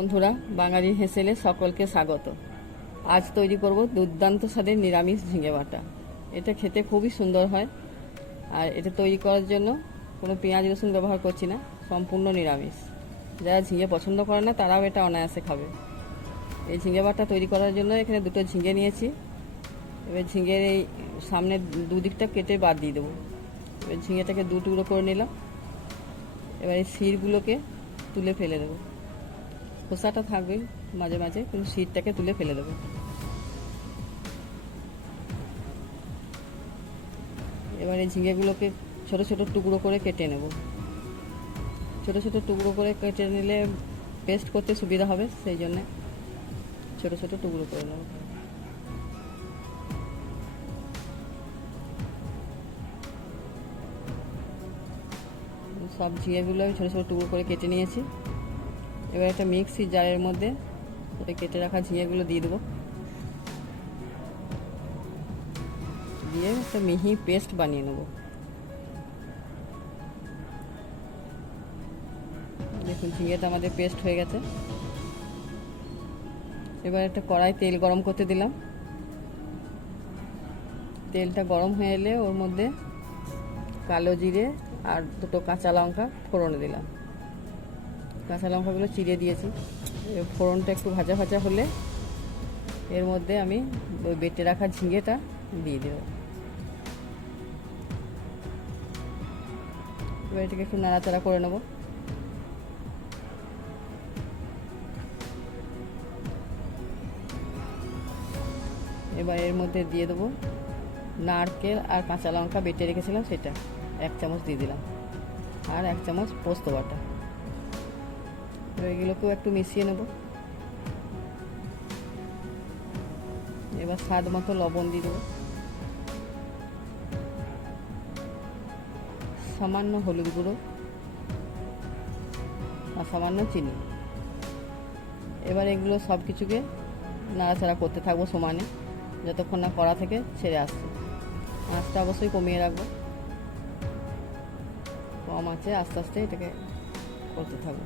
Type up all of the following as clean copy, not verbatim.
বন্ধুরা, বাঙালি হেসেলে সকলকে স্বাগত। আজ তৈরি করব দুর্দান্ত স্বাদের নিরামিষ ঝিঙে বাটা। এটা খেতে খুবই সুন্দর হয়। আর এটা তৈরি করার জন্য কোনো পেঁয়াজ রসুন ব্যবহার করছি না, সম্পূর্ণ নিরামিষ। যারা ঝিঙে পছন্দ করে না তারাও এটা অনায়াসে খাবে। এই ঝিঙে বাটা তৈরি করার জন্য এখানে দুটো ঝিঙে নিয়েছি। এবার ঝিঙের এই সামনের দুদিকটা কেটে বাদ দিয়ে দেবো। এবার ঝিঙেটাকে দু টুকরো করে নিলাম। এবার এই শিরগুলোকে তুলে ফেলে দেবো। খোসাটা থাকবে মাঝে মাঝে, কিন্তু শিরটাকে তুলে ফেলে দেবো। এবারে ঝিঙেগুলোকে ছোট ছোট টুকরো করে কেটে নেব। ছোট ছোট টুকরো করে কেটে নিলে পেস্ট করতে সুবিধা হবে, সেই জন্যে ছোট ছোট টুকরো করে নেব। সব ঝিঙেগুলো আমি ছোট ছোট টুকরো করে কেটে নিয়েছি। এবার একটা মিক্সি জারের মধ্যে কেটে রাখা ঝিঙেগুলো দিয়ে দেবো। দিয়ে একটা মিহি পেস্ট বানিয়ে নেব। দেখুন, ঝিঙেটা আমাদের পেস্ট হয়ে গেছে। এবার একটা কড়াই তেল গরম করতে দিলাম। তেলটা গরম হয়ে এলে ওর মধ্যে কালো জিরে আর দুটো কাঁচা লঙ্কা ফোড়নে দিলাম। কাঁচা লঙ্কাগুলো চিড়ে দিয়েছি। ফোড়নটা একটু ভাজা ভাজা হলে এর মধ্যে আমি ওই বেটে রাখা ঝিঙেটা দিয়ে দেব। এবার এটাকে একটু নাড়াচাড়া করে নেব। এবার এর মধ্যে দিয়ে দেবো নারকেল আর কাঁচা লঙ্কা বেটে রেখেছিলাম, সেটা 1 চামচ দিয়ে দিলাম। আর 1 চামচ পোস্ত বাটা। এগুলোকেও একটু মিশিয়ে নেব। এবার স্বাদ মতো লবণ দিয়ে দেবো, সামান্য হলুদ গুঁড়ো আর সামান্য চিনি। এবার এগুলো সব কিছুকে নাড়াচাড়া করতে থাকবো সমানে, যতক্ষণ না কড়া থেকে ছেড়ে আসছে। আঁচটা অবশ্যই কমিয়ে রাখবো, কম আঁচে আস্তে আস্তে এটাকে করতে থাকবো।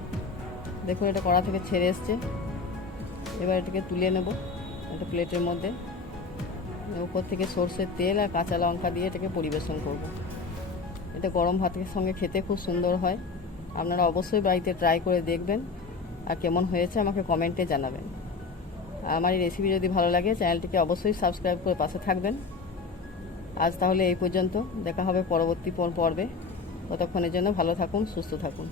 দেখুন, এটা কড়া থেকে ছেড়ে এসছে। এবার এটাকে তুলে নেব একটা প্লেটের মধ্যে। উপর থেকে সর্ষের তেল আর কাঁচা লঙ্কা দিয়ে এটাকে পরিবেশন করব। এটা গরম ভাতের সঙ্গে খেতে খুব সুন্দর হয়। আপনারা অবশ্যই বাড়িতে ট্রাই করে দেখবেন, আর কেমন হয়েছে আমাকে কমেন্টে জানাবেন। আমার এই রেসিপি যদি ভালো লাগে চ্যানেলটিকে অবশ্যই সাবস্ক্রাইব করে পাশে থাকবেন। আজ তাহলে এই পর্যন্ত, দেখা হবে পরবর্তী পর্বে। ততক্ষণের জন্য ভালো থাকুন, সুস্থ থাকুন।